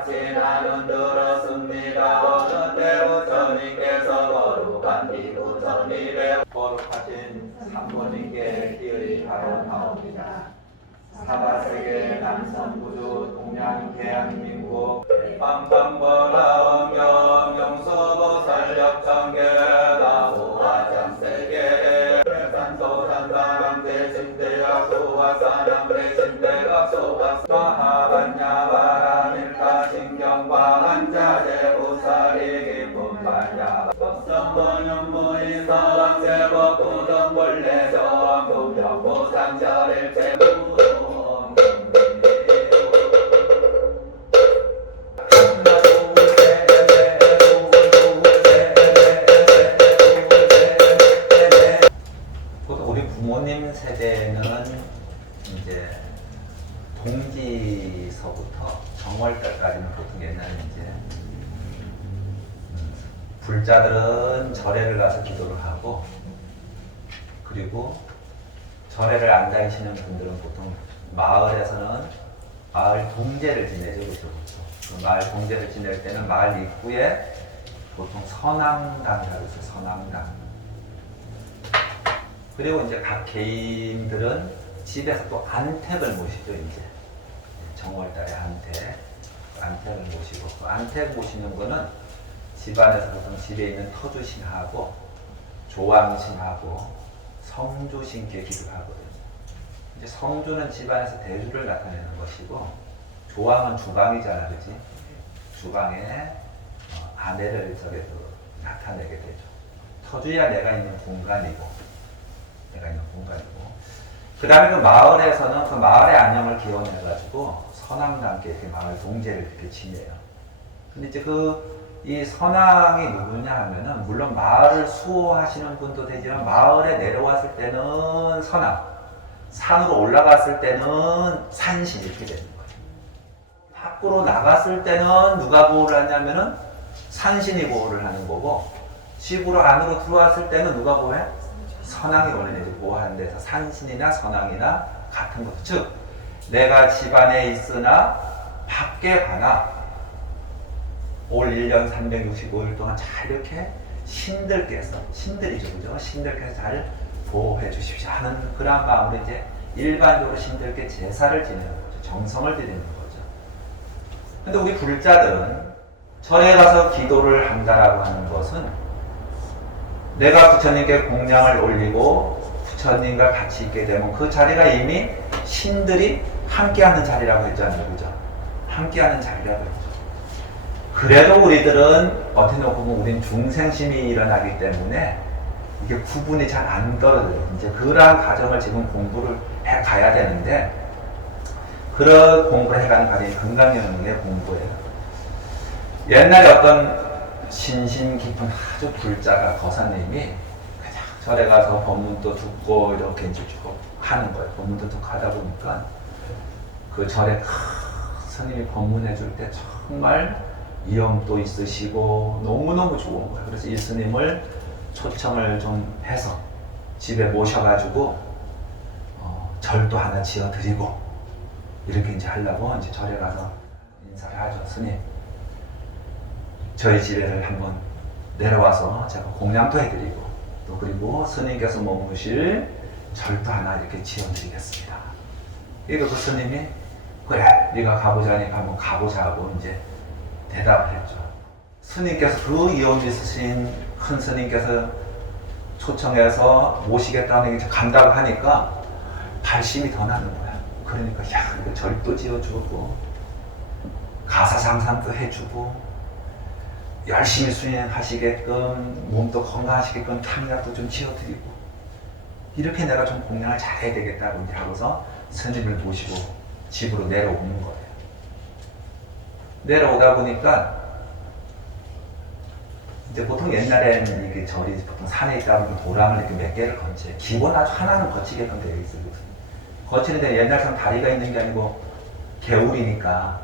같이 나는 들었습니다. 어느 때 부처님께서 거룩한 비부처님의 거룩하신 삼권인께 기을이 바라옵니다. 사바세계 남성구주 동양 대한민국 방방보라 영서보살력 청계나 우화장세계 산소산사랑대 심대학소화사남대 심대학소화 마하반야바라밀가 신경광한자재 부사리 깊은 발야 법성문연무이사랑세법 부정벌레정 부정보상자를 제부 부모님 세대는 이제 동지서부터 정월달까지는 보통 옛날에 이제 불자들은 절에를 가서 기도를 하고, 그리고 절에를 안 다니시는 분들은 보통 마을에서는 마을 동제를 지내죠. 그렇죠? 그 마을 동제를 지낼 때는 마을 입구에 보통 선앙당이라고 해서 선앙당. 그리고 이제 각 개인들은 집에서 또 안택을 모시죠. 이제 정월달에 안택을 모시고, 그 안택 모시는 거는 집안에서 보통 집에 있는 터주신하고 조왕신하고 성주신께 기도하거든요. 이제 성주는 집안에서 대주를 나타내는 것이고, 조왕은 주방이잖아, 그렇지? 주방에 아내를 나타내게 되죠. 터주야 내가 있는 공간이고. 그 다음에 그 마을에서는 그 마을의 안녕을 기원해가지고 선왕당께 이렇게 마을 동제를 이렇게 지내요. 근데 이제 이 선왕이 누구냐 하면은, 물론 마을을 수호하시는 분도 되지만 마을에 내려왔을 때는 선왕, 산으로 올라갔을 때는 산신 이렇게 되는 거예요. 밖으로 나갔을 때는 누가 보호를 하냐면은 산신이 보호를 하는 거고, 집으로 안으로 들어왔을 때는 누가 보호해? 선왕이 원래 보호하는 데서 산신이나 선왕이나 같은 것. 즉, 내가 집안에 있으나 밖에 가나 올 1년 365일 동안 잘 이렇게 신들이죠, 그죠? 신들께서 잘 보호해 주십시오 하는 그런 마음으로 이제 일반적으로 신들께 제사를 지내는 거죠. 정성을 드리는 거죠. 근데 우리 불자들은 절에 가서 기도를 한다라고 하는 것은, 내가 부처님께 공양을 올리고 부처님과 같이 있게 되면 그 자리가 이미 신들이 함께하는 자리라고 했잖아요. 그죠? 함께하는 자리라고 했죠. 그래도 우리들은 어떻게 놓고 보면 우린 중생심이 일어나기 때문에 이게 구분이 잘 안 떨어져요. 이제 그러한 과정을 지금 공부를 해 가야 되는데, 그런 공부를 해가는 과정이 건강영역의 공부예요. 옛날에 어떤 신심 깊은 아주 불자가 거사님이 그냥 절에 가서 법문도 듣고 이렇게 이제 쭉 하는 거예요. 법문도 듣고 하다 보니까 그 절에 스님이 법문해 줄 때 정말 이염도 있으시고 너무너무 좋은 거예요. 그래서 이 스님을 초청을 좀 해서 집에 모셔가지고 절도 하나 지어드리고 이렇게 이제 하려고 이제 절에 가서 인사를 하죠. 스님, 저희 집에를 한번 내려와서 제가 공양도 해드리고, 또 그리고 스님께서 머무실 절도 하나 이렇게 지어드리겠습니다. 그러니까 그 스님이 그래, 네가 가보자니까 한번 가보자 하고 이제 대답을 했죠. 스님께서 그 이온 있으신 큰 스님께서 초청해서 모시겠다는 게 간다고 하니까 발심이 더 나는 거야. 그러니까 야, 이거 절도 지어주고 가사상상도 해주고 열심히 수행하시게끔, 몸도 건강하시게끔 탕약도 좀 지어드리고, 이렇게 내가 좀 공양을 잘해야 되겠다고 이제 하고서 스님을 모시고 집으로 내려오는 거예요. 내려오다 보니까 이제 보통 옛날에는 이게 절이 보통 산에 있다 보면 도랑을 이렇게 몇 개를 거쳐요. 기본 아주 하나는 거치게끔 되어 있어요. 거치는데 옛날 사람 다리가 있는 게 아니고 개울이니까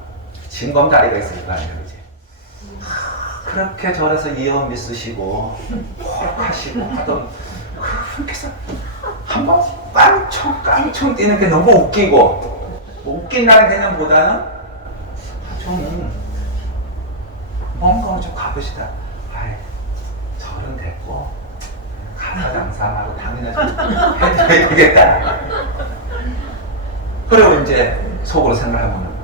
징검 다리가 있을 거 아니에요, 그지? 그렇게 절에서 이염 있으시고 혹하시고 하던 그렇게 해서 한번 깡총 뛰는 게 너무 웃기고, 뭐 웃긴다는 개념보다는 좀 뭔가 좀 가보시다. 아이, 절은 됐고 가사장사하고 당연히 좀 해드려야 되겠다. 그리고 이제 속으로 생각하면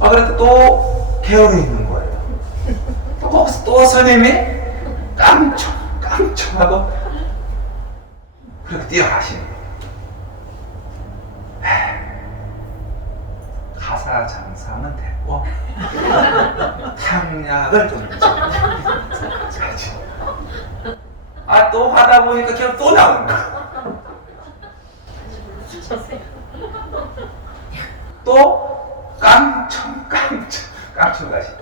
그런데 또 게으르 있는 거예요. 또 거기서 또 스님이 깡총하고 그렇게 뛰어가시는 거예요. 가사장사는 됐고 탕약을 좀 또 하다 보니까 결국 또 나오는 거야. 또 깡총 가시.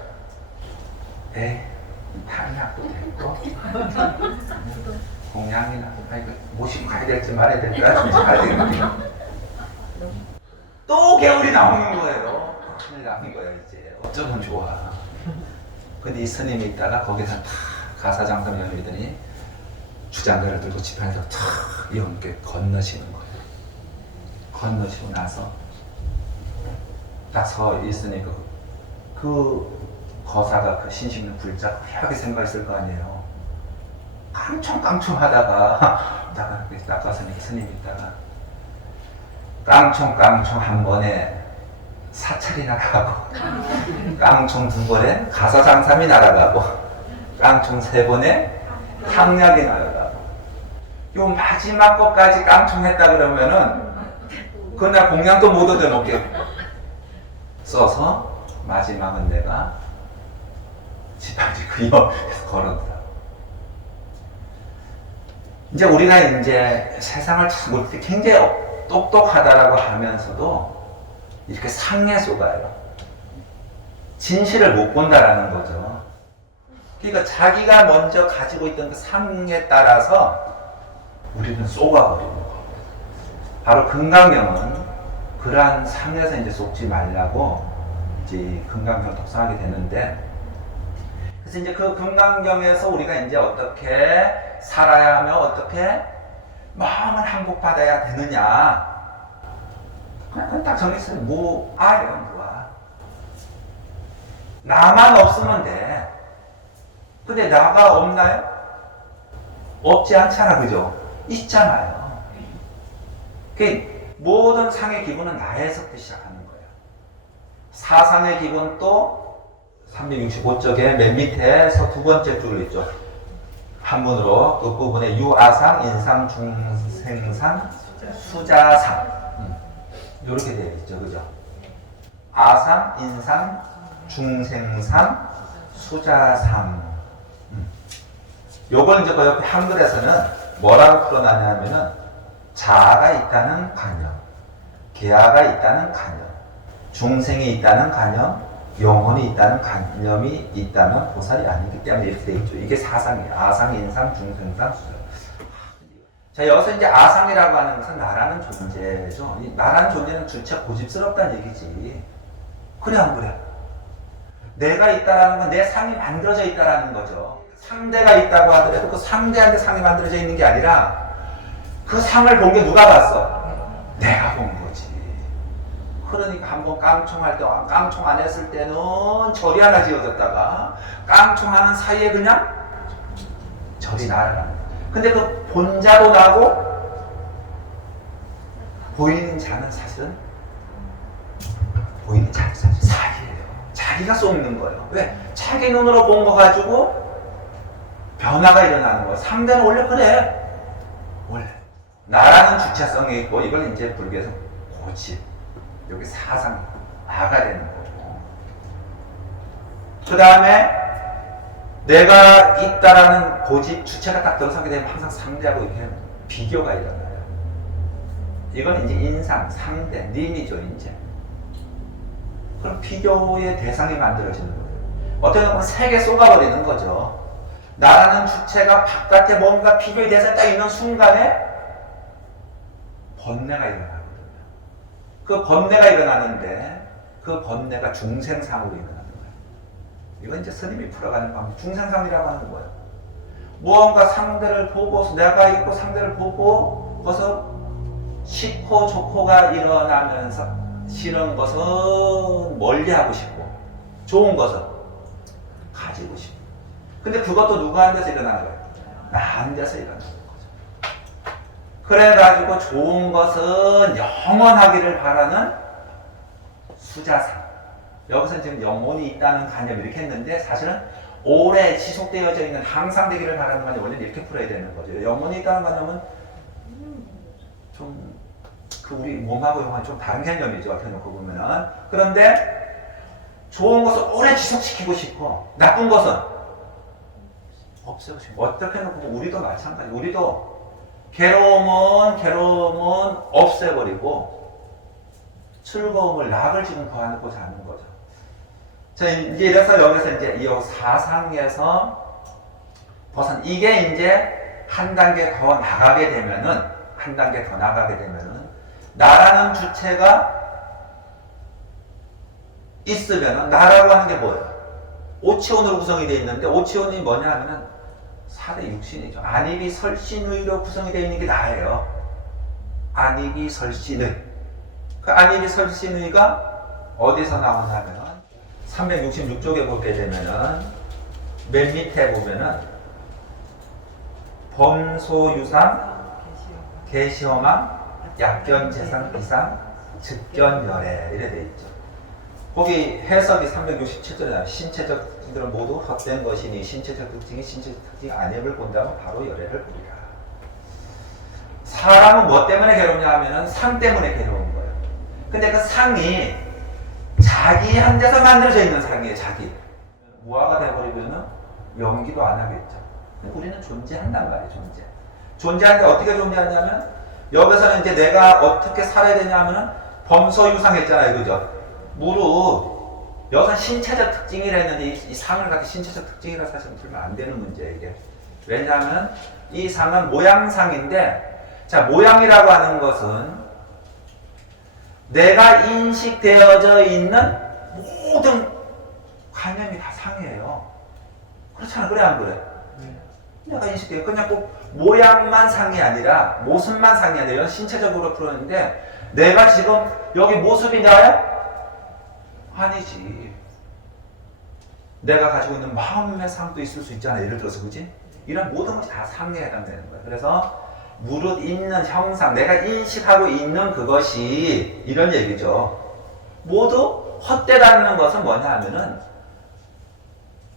에이, 탕약도 됐고 공양이나 모시고 가야 될지 말아야 될까 좀 가야 되겠네. 또 개울이 나오는 거예요. 큰일 나는 거야 이제. 어쩌면 좋아. 근데 이 스님이 있다가 거기서 다 가사장사 며느리들이 주장가를 들고 지판에서 탁 이렇게 건너시는 거예요. 건너시고 나서 딱 서 있으니 그 거사가 그 신식는 불짝 희하게 생각했을 거 아니에요. 깡총 하다가 딱 가서 스님이 있다가 깡총 한 번에 사찰이 날아가고 깡총 두 번에 가사장삼이 날아가고 깡총 세 번에 탕약이 날아가고 요 마지막 것까지 깡총했다 그러면은 그날 공양도 못 얻어먹게 써서 마지막은 내가 지팡이 그려서 걸었다. 이제 우리가 이제 세상을 참 우리 굉장히 똑똑하다라고 하면서도 이렇게 상에 속아요. 진실을 못 본다라는 거죠. 그러니까 자기가 먼저 가지고 있던 그 상에 따라서 우리는 속아버리는 거예요. 바로 금강경은 그러한 상에서 이제 속지 말라고 이제 금강경을 독서하게 되는데, 그래서 이제 그 금강경에서 우리가 이제 어떻게 살아야 하며 어떻게 마음을 항복받아야 되느냐, 그냥 딱 정했어요. 무아예요, 무아. 나만 없으면 돼. 근데 나가 없나요? 없지 않잖아, 그죠? 있잖아요. 그 모든 상의 기본은 나에서부터 시작하는 거예요. 사상의 기본 또 365쪽에 맨 밑에서 두 번째 줄로 있죠. 한문으로 끝부분에 유아상, 인상, 중생상, 수자상 이렇게 되어 있죠, 그죠? 아상, 인상, 중생상, 수자상. 요걸 이제 그 옆에 한글에서는 뭐라고 풀어놨냐면은 자아가 있다는 관념, 계아가 있다는 관념, 중생이 있다는 관념, 영혼이 있다는 관념이 있다면 보살이 아니기 때문에 이렇게 되어 있죠. 이게 사상이에요. 아상, 인상, 중생상, 수자. 자, 여기서 이제 아상이라고 하는 것은 나라는 존재죠. 이 나라는 존재는 주체 고집스럽다는 얘기지. 그래 안 그래? 내가 있다라는 건 내 상이 만들어져 있다라는 거죠. 상대가 있다고 하더라도 그 상대한테 상이 만들어져 있는 게 아니라 그 상을 본 게 누가 봤어? 내가 본 거지. 그러니까 한번 깡총할 때, 깡총 안 했을 때는 절이 하나 지어졌다가 깡총하는 사이에 그냥 절이 날아가는 거야. 근데 그 본자도 나고 보이는 자는 사실은 보이는 자는 사실 사기예요. 자기가 쏟는 거예요. 왜? 자기 눈으로 본 거 가지고 변화가 일어나는 거예요. 상대는 원래 그래. 원래. 나라는 주체성이 있고, 이걸 이제 불교에서 고집, 여기 사상, 아가 되는 거고. 그 다음에 내가 있다라는 고집, 주체가 딱 들어서게 되면 항상 상대하고 이렇게 비교가 일어나요. 이건 이제 인상, 상대, 님이죠, 이제. 그럼 비교의 대상이 만들어지는 거예요. 어떻게 보면 색에 쏟아버리는 거죠. 나라는 주체가 바깥에 뭔가 비교의 대상이 딱 있는 순간에 번뇌가 일어나거든요. 그 번뇌가 일어나는데 그 번뇌가 중생상으로 일어나는 거예요. 이건 이제 스님이 풀어가는 방법, 중생상이라고 하는 거예요. 무언가 상대를 보고서 내가 있고 상대를 보고 거기서 싫고 좋고가 일어나면서 싫은 것은 멀리하고 싶고 좋은 것은 가지고 싶고 근데 그것도 누가 앉아서 일어나는 거예요? 나 앉아서 일어나는 거죠. 그래가지고 좋은 것은 영원하기를 바라는 수자상. 여기서 지금 영혼이 있다는 관념 이렇게 했는데 사실은 오래 지속되어져 있는 항상 되기를 바라는 관념 원래는 이렇게 풀어야 되는 거죠. 영혼이 있다는 관념은 좀 그 우리 몸하고 영혼이 좀 다른 개념이죠. 어떻게 놓고 보면은. 그런데 좋은 것을 오래 지속시키고 싶고 나쁜 것은 없애고 싶고 어떻게 놓고 보면 우리도 마찬가지. 우리도 괴로움은 없애버리고 즐거움을 낙을 지금 구하고자 하는 거죠. 자, 이제 이래서 여기서 이제 이 사상에서 벗은 이게 이제 한 단계 더 나가게 되면은 나라는 주체가 있으면은 나라고 하는 게 뭐예요? 오치원으로 구성이 되어 있는데 오치원이 뭐냐 하면은 4대 육신이죠. 안입이 설신의로 구성이 되어 있는 게 나예요. 안입이 설신의. 그 안입이 설신의가 어디서 나오냐면 366쪽에 보게 되면은 맨 밑에 보면은 범소유상 계시허망 약견재상 비상 즉견열애 이래 돼 있죠. 거기 해석이 367절에 나와요. 신체적 특징들은 모두 헛된 것이니 신체적 특징이 신체적 특징 안입을 본다면 바로 열애를 보리라. 사람은 뭐 때문에 괴롭냐 하면은 상 때문에 괴로운 거예요. 근데 그 상이 자기 한테서 만들어져 있는 상이에요. 자기 무아가 돼버리면은 연기도 안 하겠죠. 우리는 존재한단 말이에요. 존재하는데 어떻게 존재하냐면 여기서는 이제 내가 어떻게 살아야 되냐면은 범소유상했잖아요. 그죠? 무릇 여기서 신체적 특징이라 했는데 이 상을 갖다 신체적 특징이라 사실은 들면 안 되는 문제예요. 이게 왜냐하면 이 상은 모양상인데 자 모양이라고 하는 것은 내가 인식되어져 있는 모든 관념이 다 상이에요. 그렇잖아. 그래 안 그래? 내가 인식돼요. 그냥 꼭 모양만 상이 아니라 모습만 상이 아니라 이런 신체적으로 풀었는데 내가 지금 여기 모습이 나요? 아니지. 내가 가지고 있는 마음의 상도 있을 수 있잖아. 예를 들어서 그지? 이런 모든 것이 다 상에 해당되는 거야. 그래서 무릇 있는 형상, 내가 인식하고 있는 그것이 이런 얘기죠. 모두 헛되다는 것은 뭐냐 하면은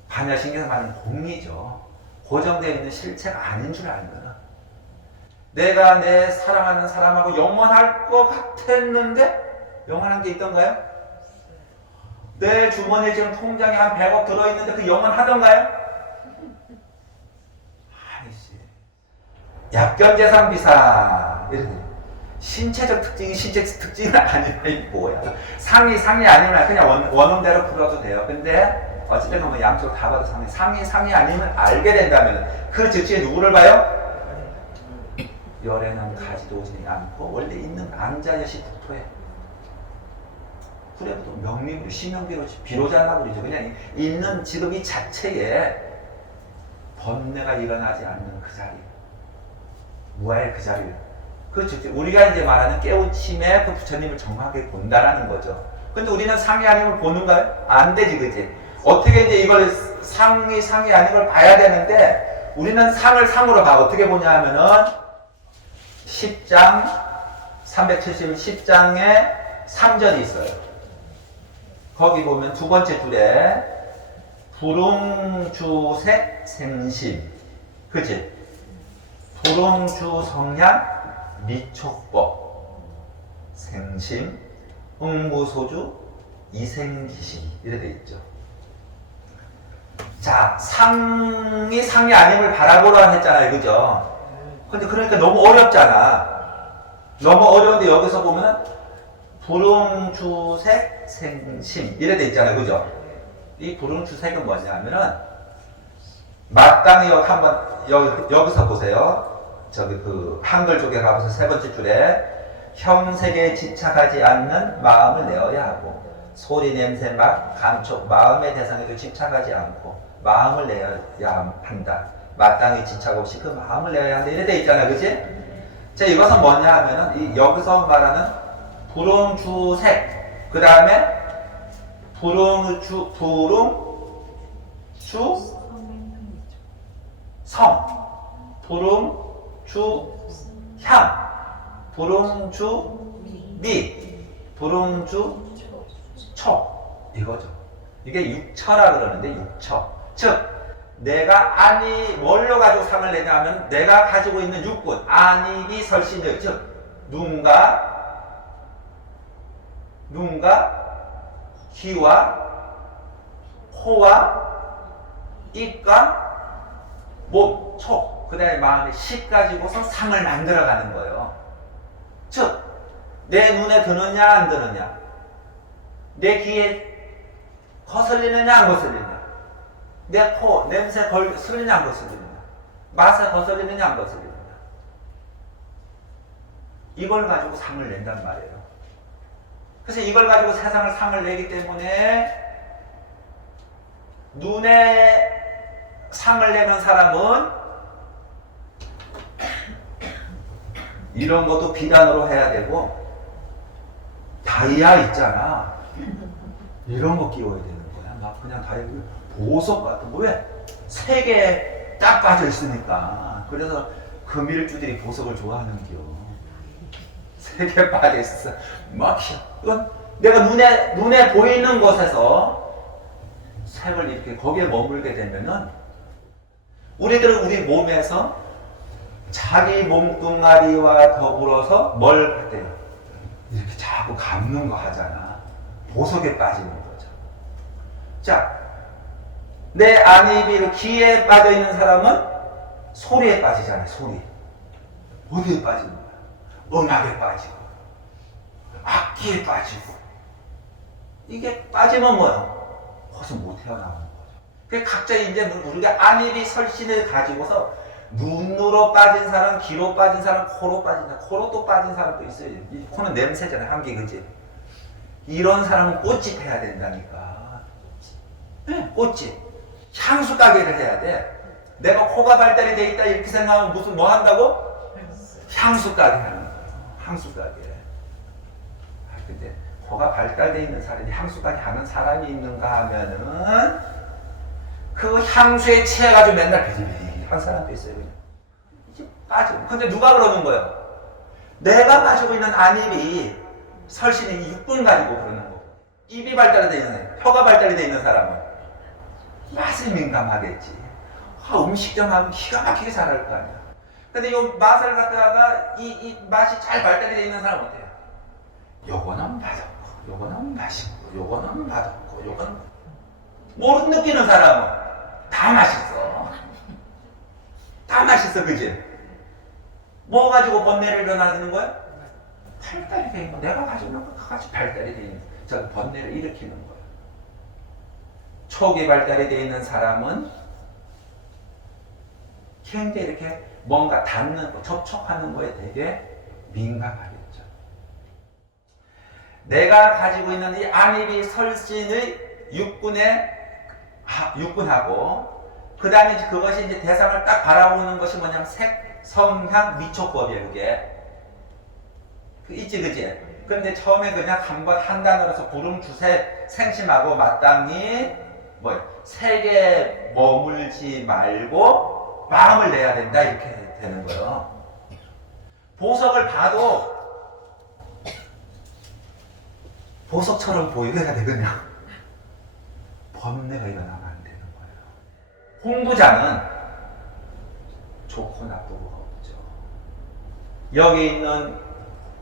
반야신경에서 말하는 공이죠. 고정되어 있는 실체가 아닌 줄 알면 내가 내 사랑하는 사람하고 영원할 것 같았는데 영원한 게 있던가요? 내 주머니에 지금 통장에 한 100억 들어있는데 그 영원하던가요? 아니지. 약견재상 비상 이렇게 신체적 특징이 신체적 특징은 아니면 뭐야? 상이 아니면 그냥 원음대로 풀어도 돼요. 근데 어쨌든 뭐 양쪽으로 다 봐도 상이 아니면 알게 된다면 그 즉시에 누구를 봐요? 열애는 가지도 오지 않고 원래 있는 안자여시 독토해. 그래도 명리로 심명비로 비로자라고 그러죠. 그냥 있는 지금 이 자체에 번뇌가 일어나지 않는 그 자리, 무아의 그 자리. 그 즉시 우리가 이제 말하는 깨우침에 그 부처님을 정확하게 본다라는 거죠. 근데 우리는 상이 아님을 보는가요? 안 되지, 그지? 어떻게 이제 이걸 상이 아닌 걸 봐야 되는데 우리는 상을 상으로 봐. 어떻게 보냐 하면은 10장 370장에 3절이 있어요. 거기 보면 두 번째 줄에 불응주색 생심 그치? 불응주 성향 미촉법 생심 응무소주 이생기심 이래 돼 있죠. 자, 상이 아님을 바라보라 했잖아요. 그죠? 근데 그러니까 너무 어렵잖아. 너무 어려운데 여기서 보면 불응주색 생심 이래 돼 있잖아요. 그죠? 이 불응주색은 뭐냐 하면은 마땅히 한번 여기서 보세요. 저기 그 한글 쪽에 가보세요. 세 번째 줄에 형색에 집착하지 않는 마음을 내어야 하고 소리, 냄새, 맛, 감촉, 마음의 대상에도 집착하지 않고 마음을 내어야 한다. 마땅히 집착 없이 그 마음을 내어야 한다. 이래 돼 있잖아. 그치? 자, 이것은 뭐냐 하면은 여기서 말하는 불응주색 그 다음에 불응주 성, 부름, 주, 향, 부름, 주, 미, 부름, 주, 초. 이거죠. 이게 육처라 그러는데 육처. 즉 내가 뭘로 가지고 상을 내냐 하면 내가 가지고 있는 육군, 안입이 설신들, 즉 눈과 귀와 코와 입과 몸, 촉, 그 다음에 마음의 식 가지고서 상을 만들어가는 거예요. 즉 내 눈에 드느냐 안 드느냐, 내 귀에 거슬리느냐 안 거슬리느냐, 내 코 냄새 거슬리느냐 안 거슬리느냐, 맛에 거슬리느냐 안 거슬리느냐, 이걸 가지고 상을 낸단 말이에요. 그래서 이걸 가지고 세상을 상을 내기 때문에 눈에 상을 내는 사람은 이런 것도 비단으로 해야 되고, 다이아 있잖아, 이런 거 끼워야 되는 거야. 막 그냥 다이아 보석 같은 거. 왜? 세 개 딱 빠져 있으니까. 그래서 금일주들이 보석을 좋아하는겨. 세 개 빠져 있어. 막 이건 내가 눈에 보이는 곳에서 색을 이렇게 거기에 머물게 되면은 우리들은 우리 몸에서 자기 몸뚱아리와 더불어서 뭘 하대요? 이렇게 자꾸 감는 거 하잖아. 보석에 빠지는 거죠. 자, 내 안입이 귀에 빠져 있는 사람은 소리에 빠지잖아요. 소리. 어디에 빠지는 거야? 음악에 빠지고, 악기에 빠지고. 이게 빠지면 뭐예요? 거기서 못 태어나는 거죠. 그 각자 이제 우리가 안입이 설신을 가지고서 눈으로 빠진 사람, 귀로 빠진 사람, 코로 빠진 사람, 코로 또 빠진 사람도 있어요. 이 코는 냄새잖아요. 한개 그지? 이런 사람은 꽃집 해야 된다니까. 네, 꽃집. 향수 가게를 해야 돼. 내가 코가 발달이 돼 있다 이렇게 생각하면 무슨 뭐 한다고? 향수 가게 하는 거예요. 향수 가게. 근데 코가 발달돼 있는 사람이 향수 가게 하는 사람이 있는가 하면은 그 향수에 취해가지고 맨날 비리비리한 사람도 있어요. 그냥. 이게 빠져. 근데 누가 그러는 거예요? 내가 가지고 있는 안입이 설신이 육군 가지고 그러는 거고, 입이 발달이 돼 있는, 혀가 발달이 돼 있는 사람은 맛에 민감하겠지. 음식점 하면 기가 막히게 잘할 거 아니야. 근데 이 맛을 갖다가 이 맛이 잘 발달이 돼 있는 사람은 어때요? 요거는 맛없고, 요거는 맛있고, 요거는 맛없고, 요거는 모르는 느끼는 사람은 다 맛있어. 다 맛있어, 그지? 뭐 가지고 번뇌를 변화하는 거야? 발달이 돼 있는 거. 내가 가지고 있는 거 같이 발달이 돼 있는 저 번뇌를 일으키는 거야. 촉이 발달이 돼 있는 사람은 굉장히 이렇게 뭔가 닿는 거, 접촉하는 거에 되게 민감하겠죠. 내가 가지고 있는 이 안입이 설신의 육군하고, 그 다음에 그것이 이제 대상을 딱 바라보는 것이 뭐냐면 색, 성향, 미촉법이에요, 그게. 있지, 그지? 그런데 처음에 그냥 한 단어로서 부름, 주세, 생심하고 마땅히 색에 머물지 말고 마음을 내야 된다, 이렇게 되는 거예요. 보석을 봐도 보석처럼 보여야 돼, 그냥. 번뇌가 일어나면 안 되는 거예요. 홍부자는 좋고 나쁘고가 없죠. 여기 있는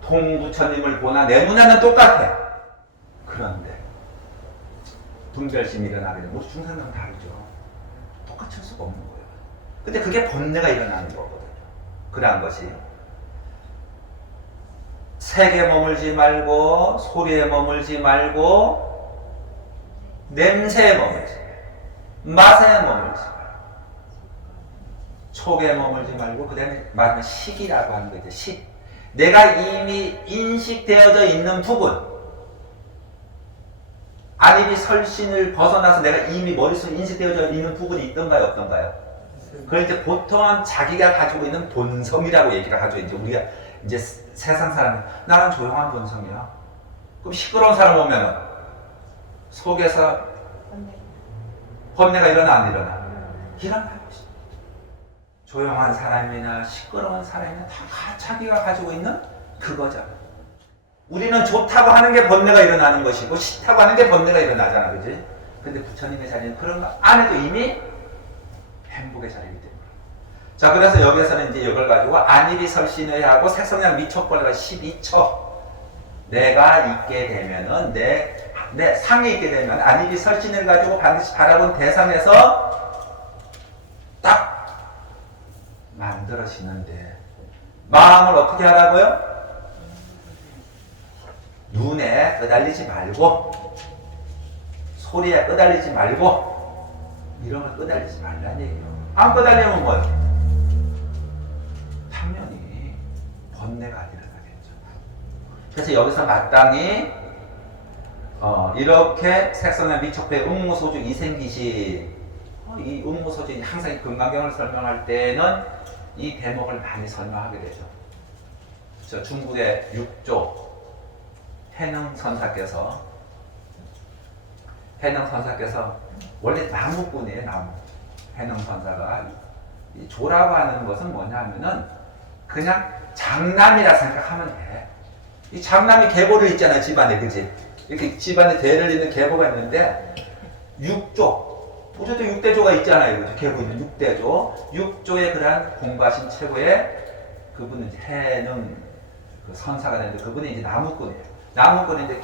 동부처님을 보나 내 눈에는 똑같아. 그런데 분별심이 일어나게 되면 우리 중생들은 다르죠. 똑같이 할 수가 없는 거예요. 근데 그게 번뇌가 일어나는 거거든요. 그러한 것이 색에 머물지 말고, 소리에 머물지 말고, 냄새에 머물지 말고, 맛에 머물지 말고, 촉에 머물지 말고, 그 다음에 마지막 식이라고 하는 거죠. 식. 내가 이미 인식되어져 있는 부분, 안입이 설신을 벗어나서 내가 이미 머릿속에 인식되어져 있는 부분이 있던가요, 없던가요? 그걸 이제 보통은 자기가 가지고 있는 본성이라고 얘기를 하죠. 이제 우리가 이제 세상 사람, 나는 조용한 본성이야. 그럼 시끄러운 사람 오면은 속에서 번뇌가 일어나 안 일어나? 일어나요. 조용한 사람이나 시끄러운 사람이나 다 자기가 가지고 있는 그거잖아. 우리는 좋다고 하는 게 번뇌가 일어나는 것이고 싫다고 하는 게 번뇌가 일어나잖아, 그지? 근데 부처님의 자리는 그런 거 안 해도 이미 행복의 자리이기 때문에. 자, 그래서 여기에서는 이제 이걸 가지고 안일이 설신의하고 색성량 미촉벌레가 12초. 내가 있게 되면은 내 상에 있게 되면 안일이 설신을 가지고 반드시 바라본 대상에서 딱 만들어지는데 마음을 어떻게 하라고요? 눈에 끄달리지 말고 소리에 끄달리지 말고 이런 걸 끄달리지 말라는 얘기예요. 안 끄달리면 뭐예요? 당연히 번뇌가 일어나겠죠. 그래서 여기서 마땅히 이렇게 색성의 미촉배 음무소주 이생기시 이 음무소주 항상 금강경을 설명할 때는 이 대목을 많이 설명하게 되죠. 저 중국의 육조 해능선사께서 원래 나무꾼이에요. 나무. 해능선사가 이 조라고 하는 것은 뭐냐면은 그냥 장남이라 생각하면 돼. 이 장남이 계보를 있잖아요. 집안에, 그지? 이렇게 집안에 대를 잇는 계보가 있는데 육조, 우리도 육대조가 있잖아요. 그죠? 계보 있는 육대조. 육조의 그러한 공부하신 최고의 그분은 해능 그 선사가 되는데 그분이 이제 나무꾼이에요. 나무꾼인데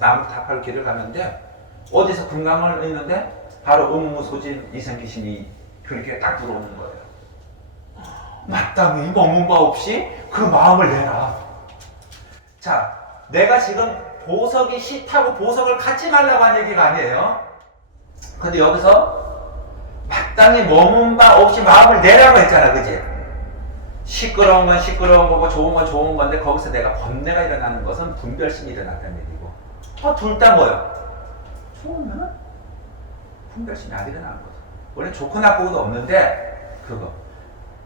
나무 타파로 길을 가는데 어디서 금강을 있는데 바로 음무소진 이생기신이 그렇게 딱 들어오는 거예요. 마땅히 머문 바 없이 그 마음을 내라. 자, 내가 지금 보석이 싫다고 보석을 갖지 말라고 한 얘기가 아니에요. 근데 여기서 마땅히 머문 바 없이 마음을 내라고 했잖아, 그지? 시끄러운 건 시끄러운 거고 좋은 건 좋은 건데 거기서 내가 번뇌가 일어나는 것은 분별심이 일어났다는 얘기고 둘 다 뭐예요? 좋으면 분별심이 안 일어나는 거죠. 원래 좋고 나쁘고도 없는데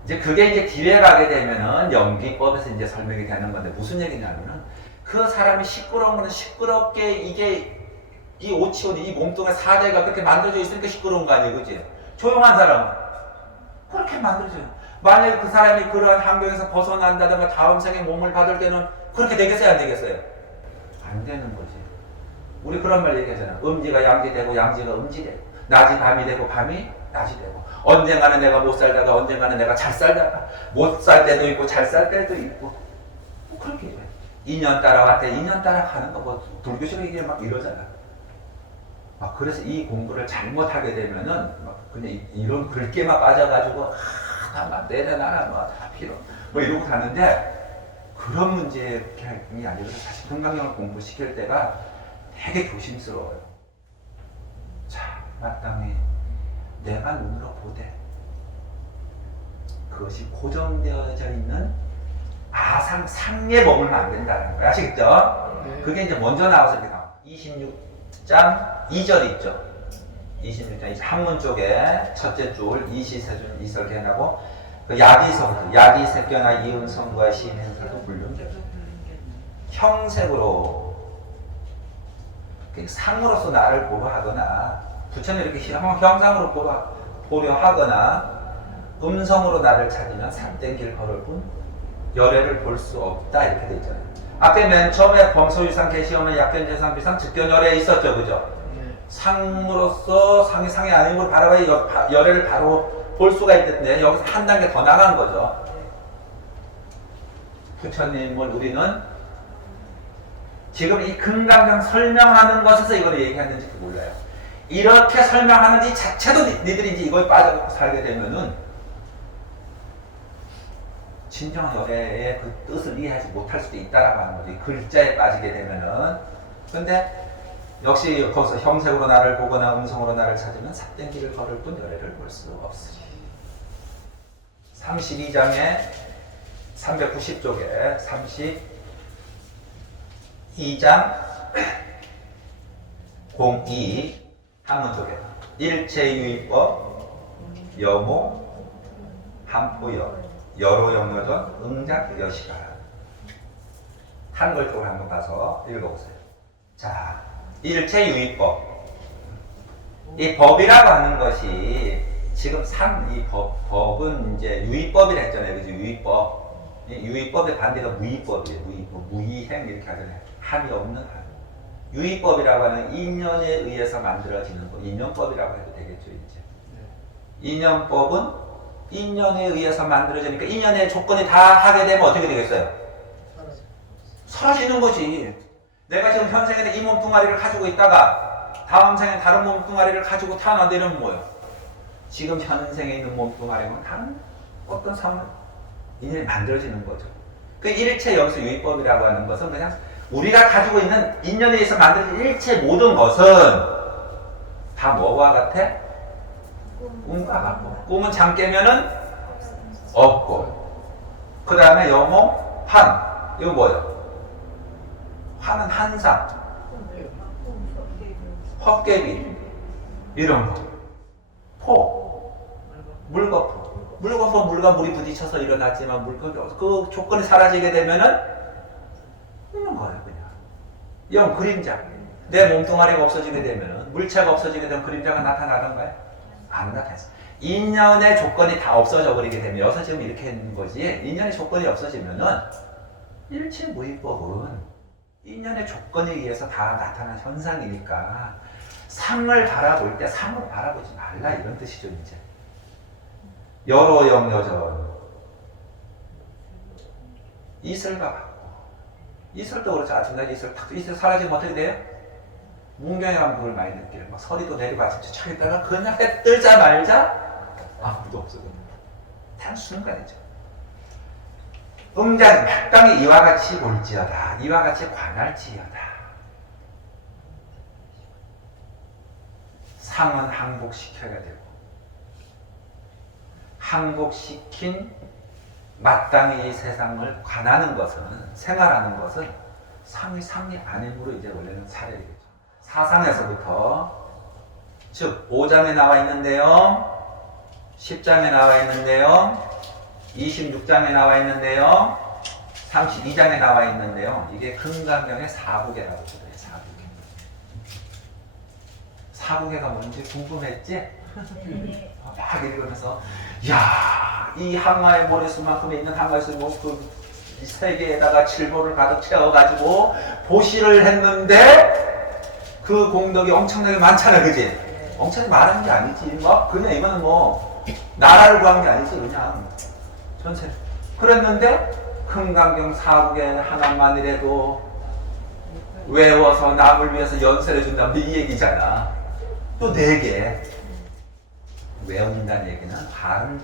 이제 그게 이제 뒤에 가게 되면은 연기법에서 이제 설명이 되는 건데 무슨 얘기냐면은 그 사람이 시끄러운 거는 시끄럽게 이게 이 오치원이 이 몸뚱아 4대가 그렇게 만들어져 있으니까 시끄러운 거 아니에요, 그지? 조용한 사람은 그렇게 만들어져요. 만약에 그 사람이 그러한 환경에서 벗어난다든가 다음 생에 몸을 받을 때는 그렇게 되겠어요, 안 되겠어요? 안 되는 거지. 우리 그런 말 얘기하잖아. 음지가 양지 되고 양지가 음지 되고 낮이 밤이 되고 밤이 낮이 되고 언젠가는 내가 못 살다가 언젠가는 내가 잘 살다가 못 살 때도 있고 잘 살 때도 있고 그렇게 돼. 2년 따라갈 때 2년 따라가는 거 뭐 불교식 이게 막 이러잖아. 그래서 이 공부를 잘못하게 되면은 막 그냥 이런 글게만 빠져가지고 막 내려놔라 다 필요 이러고 가는데 그런 문제이 아니라 사실 금강경을 공부시킬 때가 되게 조심스러워요. 자, 마땅히 내가 눈으로 보되 그것이 고정되어져 있는 상에 머물면 안 된다는 거야. 아시겠죠? 그게 이제 먼저 나와서 이렇게 나와. 26장 2절 있죠. 26장 한문 쪽에 첫째 줄 이시세준 이설견하고 그 야기색견화 이은성과 시인행설도 물론 형색으로 상으로서 나를 보려 하거나 부처는 이렇게 형상으로 보려 하거나 음성으로 나를 찾으면 삿된 걸을 뿐 열애를 볼 수 없다 이렇게 돼 있잖아요. 앞에 맨 처음에 범소유상 개시험의 약견재상 비상 즉견열애 있었죠, 그죠? 상으로서 상이 아닌 걸 바라봐야 열애를 바로 볼 수가 있는데 여기서 한 단계 더 나간 거죠. 부처님을 우리는 지금 이 금강경 설명하는 것에서 이걸 얘기하는지도 몰라요. 이렇게 설명하는 이 자체도 니들이 이제 이걸 빠져서 살게 되면은 진정한 열애의 그 뜻을 이해하지 못할 수도 있다라고 하는 거지. 글자에 빠지게 되면은. 근데 역시 거기서 형색으로 나를 보거나 음성으로 나를 찾으면 삿된 길을 걸을 뿐 열애를 볼 수 없으리. 32장에 390쪽에 32장 02 한문 쪽에 일체유의법 여모 한포여 여로영여전 응작여시가 한글 쪽으로 한번 가서 읽어보세요. 자, 일체유의법 이 법이라고 하는 것이 지금 이 법은 이제 유의법이라 했잖아요. 그죠? 유의법. 이 유의법의 반대가 무의법이에요. 무의법. 무의행 이렇게 하잖아요. 합이 없는 합. 유의법이라고 하는 인연에 의해서 만들어지는 거. 인연법이라고 해도 되겠죠, 이제. 인연법은 인연에 의해서 만들어지니까 인연의 조건이 다 하게 되면 어떻게 되겠어요? 사라지는 거지. 내가 지금 현생에 이 몸뚱아리를 가지고 있다가 다음 생에 다른 몸뚱아리를 가지고 태어나되는 뭐예요? 지금 현생에 있는 몸뚱아리는 다른 어떤 상황 인연이 만들어지는 거죠. 그 일체 여기서 유의법이라고 하는 것은 그냥 우리가 가지고 있는 인연에 의해서 만들어진 일체 모든 것은 다 뭐와 같아? 꿈과 같고. 꿈은 잠 깨면은 없고. 그 다음에 영호, 환. 이거 뭐예요? 환은 한상, 헛개비 이런 거. 포, 물거품. 물거품 물과 물이 부딪혀서 일어났지만 그 조건이 사라지게 되면은 있는 거예요, 그냥. 영, 그림자. 내 몸뚱아리가 없어지게 되면은 물체가 없어지게 되면 그림자가 나타나던가요? 안 나타났어. 인연의 조건이 다 없어져 버리게 되면 여기서 지금 이렇게 있는 거지. 인연의 조건이 없어지면은 일체 무의법은 인연의 조건에 의해서 다 나타난 현상이니까 상을 바라볼 때 상으로 바라보지 말라 이런 뜻이죠, 이제. 여로 영여전 이슬과 같고. 이슬도 그렇죠. 아침날 이슬 사라지면 어떻게 돼요? 문경에 가면 그걸 많이 느껴요. 막 서리도 내리고 아침에 촥 있다가 그냥 해 뜨자마자 아무도 없어졌네. 단순간이죠. 음자는 막강히 이와 같이 볼지어다. 이와 같이 관할지어다. 상은 항복시켜야 되고 항복시킨 마땅히 이 세상을 관하는 것은 생활하는 것은 상이 아님으로 이제 원래는 차려야겠죠. 사상에서부터 즉 5장에 나와 있는 내용, 10장에 나와 있는 내용, 26장에 나와 있는 내용, 32장에 나와 있는 내용, 이게 금강경의 사부계라고 불러요. 사부계가 뭔지 궁금했지? 막 읽으면서 야, 이 항아의 모래수만큼에 있는 항아에서 이 세계에다가 칠보를 가득 채워가지고 보시를 했는데 그 공덕이 엄청나게 많잖아, 그지? 엄청나게 많은 게 아니지. 막 그냥 이거는 뭐 나라를 구한 게 아니지, 그냥 전체. 그랬는데 금강경 사부계 하나만이라도 외워서 남을 위해서 연세를 준다면 이 얘기잖아. 또 4개 외운다는 얘기는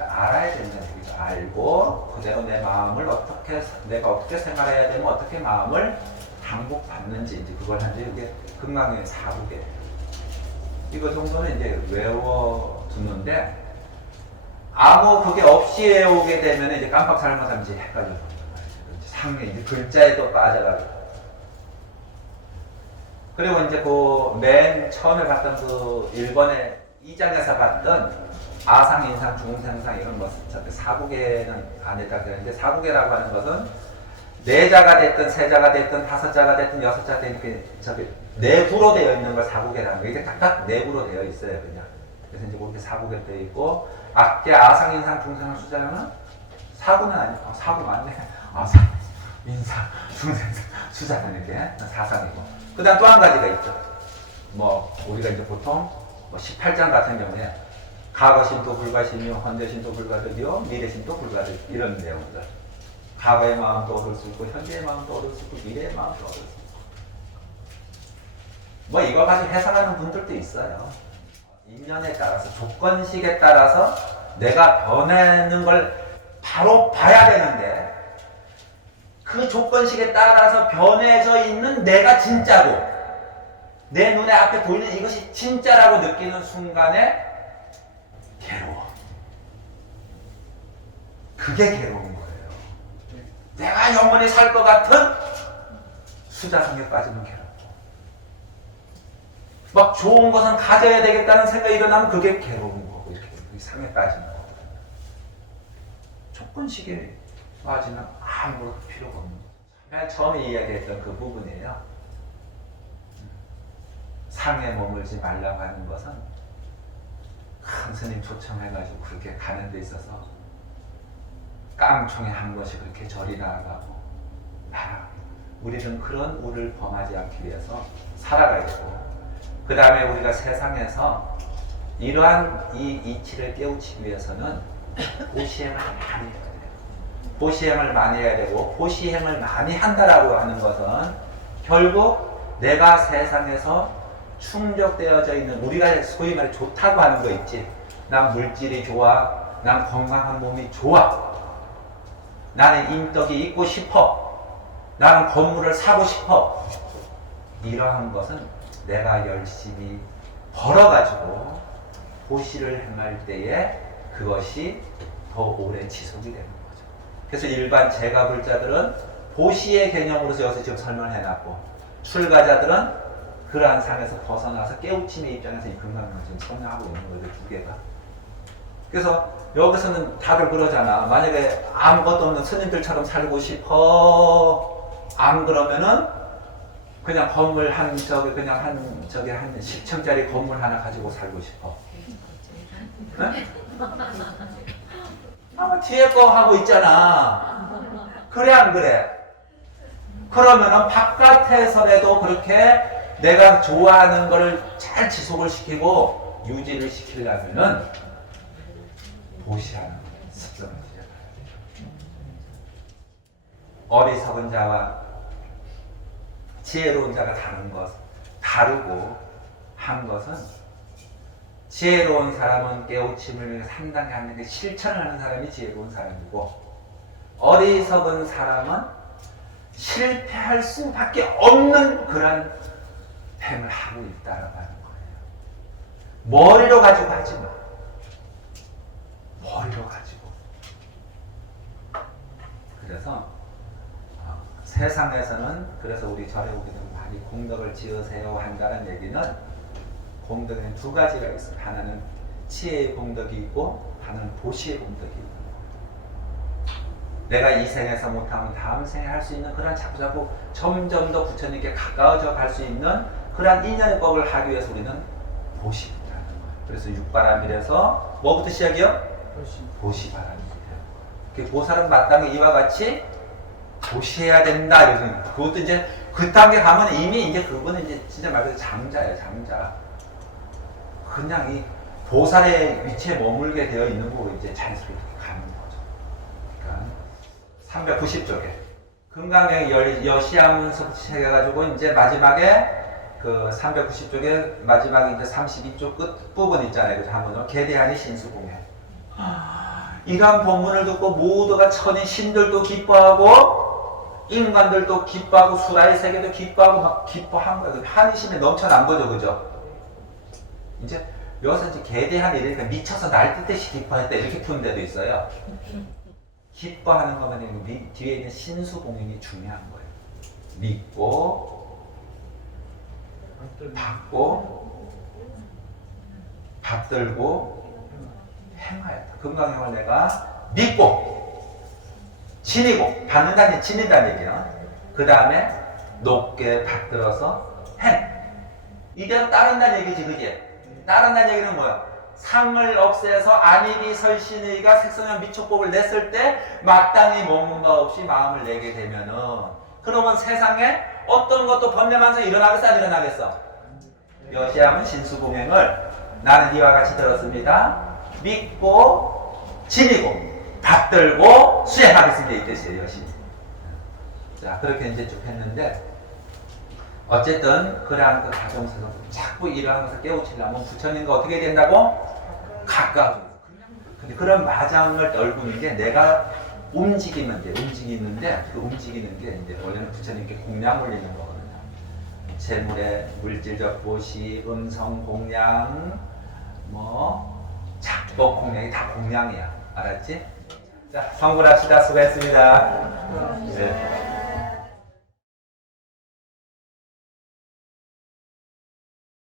알아야 된다는 얘기죠. 알고 그대로 내 마음을 내가 어떻게 생활해야 되면 어떻게 마음을 항복받는지 이제 그걸 하는데 이게 금강경의 사부계. 이거 정도는 이제 외워두는데 아무 그게 없이 외우게 되면 이제 깜빡 잘못하면 이제 헷갈려. 상에 이제 글자에도 빠져가지고. 그리고 이제 그 맨 처음에 봤던 그 1번에 2장에서 봤던 아상, 인상, 중생상 이런 뭐 사부계는 안에다 그랬는데 사부계라고 하는 것은 4자가 됐든 3자가 됐든 5자가 됐든 6자가 됐든 저기 내부로 되어 있는 걸 사부계라는 거예요. 이게 각각 내부로 되어 있어요, 그냥. 그래서 이제 그렇게 사부계로 되어 있고 앞에 아상, 인상, 중생상, 수자는 사구는 아니고 사구 맞네. 아상, 인상, 중생상, 수자는 이게 사상이고. 그 다음 또 한 가지가 있죠. 뭐 우리가 이제 보통 뭐 18장 같은 경우에 과거신도 불가시며 현재신도 불가득이요 미래신도 불가득 이런 내용들. 과거의 마음도 얻을 수 있고 현재의 마음도 얻을 수 있고 미래의 마음도 얻을 수 있고 뭐 이걸 가지고 해석하는 분들도 있어요. 인연에 따라서 조건식에 따라서 내가 변하는 걸 바로 봐야 되는데 그 조건식에 따라서 변해져 있는 내가 진짜고 내 눈에 앞에 보이는 이것이 진짜라고 느끼는 순간에 괴로워. 그게 괴로운 거예요. 내가 영원히 살 것 같은 수자성에 빠지면 괴롭고 막 좋은 것은 가져야 되겠다는 생각이 일어나면 그게 괴로운 거고 이렇게 상에 빠지는 거거든요. 조건식에 빠지면 아무것도 필요가 없는 거죠. 맨 처음에 이야기했던 그 부분이에요. 상에 머물지 말라고 하는 것은 큰 스님 초청해가지고 그렇게 가는 데 있어서 깡총에 한 번씩 그렇게 절이 나아가고 우리는 그런 우를 범하지 않기 위해서 살아가야 되고, 그 다음에 우리가 세상에서 이러한 이 이치를 깨우치기 위해서는 보시행을 많이 해야 돼요. 보시행을 많이 해야 되고, 보시행을 많이 한다라고 하는 것은 결국 내가 세상에서 충족되어져 있는, 우리가 소위 말해 좋다고 하는 거 있지. 난 물질이 좋아, 난 건강한 몸이 좋아, 나는 인덕이 있고 싶어, 나는 건물을 사고 싶어. 이러한 것은 내가 열심히 벌어가지고 보시를 행할 때에 그것이 더 오래 지속이 되는 거죠. 그래서 일반 재가불자들은 보시의 개념으로서 여기서 지금 설명을 해놨고, 출가자들은 그러한 상에서 벗어나서 깨우침의 입장에서 이 금강경을 지금 설명하고 있는 거죠, 두 개가. 그래서 여기서는 다들 그러잖아. 만약에 아무것도 없는 스님들처럼 살고 싶어, 안 그러면은 그냥 건물 한 10층짜리 건물 하나 가지고 살고 싶어. 네? 뒤에 거 하고 있잖아. 그래 안 그래? 그러면은 바깥에서라도 그렇게 내가 좋아하는 걸 잘 지속을 시키고 유지를 시키려면은 보시하는 습성을 들여봐야 돼요. 어리석은 자와 지혜로운 자가 다르고 한 것은, 지혜로운 사람은 깨우침을 위해 상당히 하는 게 실천을 하는 사람이 지혜로운 사람이고, 어리석은 사람은 실패할 수밖에 없는 그런 행을 하고 있다라고 하는 거예요. 머리로 가지고 하지 마. 머리로 가지고. 그래서 세상에서는, 그래서 우리 절에 오게 되면 많이 공덕을 지으세요 한다는 얘기는, 공덕에는 두 가지가 있어요. 하나는 치혜의 공덕이 있고, 하나는 보시의 공덕이 있고, 내가 이 생에서 못하면 다음 생에 할 수 있는 그런 자꾸자꾸 점점 더 부처님께 가까워져 갈 수 있는 그런 인연의 법을 하기 위해서 우리는 보시라는 거예요. 그래서 육바람이라서 뭐부터 시작이요? 보시바람이에요. 보살은 마땅히 이와 같이 보시해야 된다. 이러는, 그것도 이제 그 단계 가면 이미 이제 그거는 이제 진짜 말 그대로 장자예요, 장자. 그냥 이 보살의 위치에 머물게 되어 있는 거고 이제 자연스럽게 가는 거죠. 그러니까 390쪽에 금강경 여시야문서 해가지고 이제 마지막에 그 390쪽에 마지막에 이제 32쪽 끝 부분 있잖아요. 그죠? 한번은 개대하니 신수공해. 이러한 본문을 듣고 모두가 천인 신들도 기뻐하고 인간들도 기뻐하고 수라의 세계도 기뻐하고 막 기뻐한 거예요. 한심에 넘쳐난 거죠, 그죠? 이제 여기서 이제 개대한 이러니까 미쳐서 날뛰듯이 기뻐했다 이렇게 푸는 데도 있어요. 기뻐하는 것만 아니고 뒤에 있는 신수공행이 중요한 거예요. 믿고 받고 받들고 행하였다. 금강경을 내가 믿고 지니고, 받는다는 얘기, 지닌다는 얘기야. 그 다음에 높게 받들어서 행. 이대로 따른다는 얘기지, 그지? 따른다는 얘기는 뭐야? 상을 없애서 안이비 설신의가 색성형 미촉법을 냈을 때 마땅히 먹는 바 없이 마음을 내게 되면은, 그러면 세상에 어떤 것도 번뇌만성이 일어나겠어, 안 일어나겠어? 여시하면 신수공행을 나는 이와 같이 들었습니다. 믿고 지니고 받들고 수행하겠습니다. 이 뜻이에요, 여시. 자, 그렇게 이제 쭉 했는데, 어쨌든 그러한 그 과정 속에서 자꾸 이러한 것을 깨우치려면 부처님과 어떻게 된다고? 가까워. 근데 그런 마장을 떨구는 게 내가 움직이면 돼. 움직이는데 그 움직이는 게 이제 원래는 부처님께 공양 올리는 거거든요. 재물의 물질적 보시, 음성 공양, 뭐 작법 공양이 다 공양이야. 알았지? 자, 성불합시다. 수고했습니다. 네.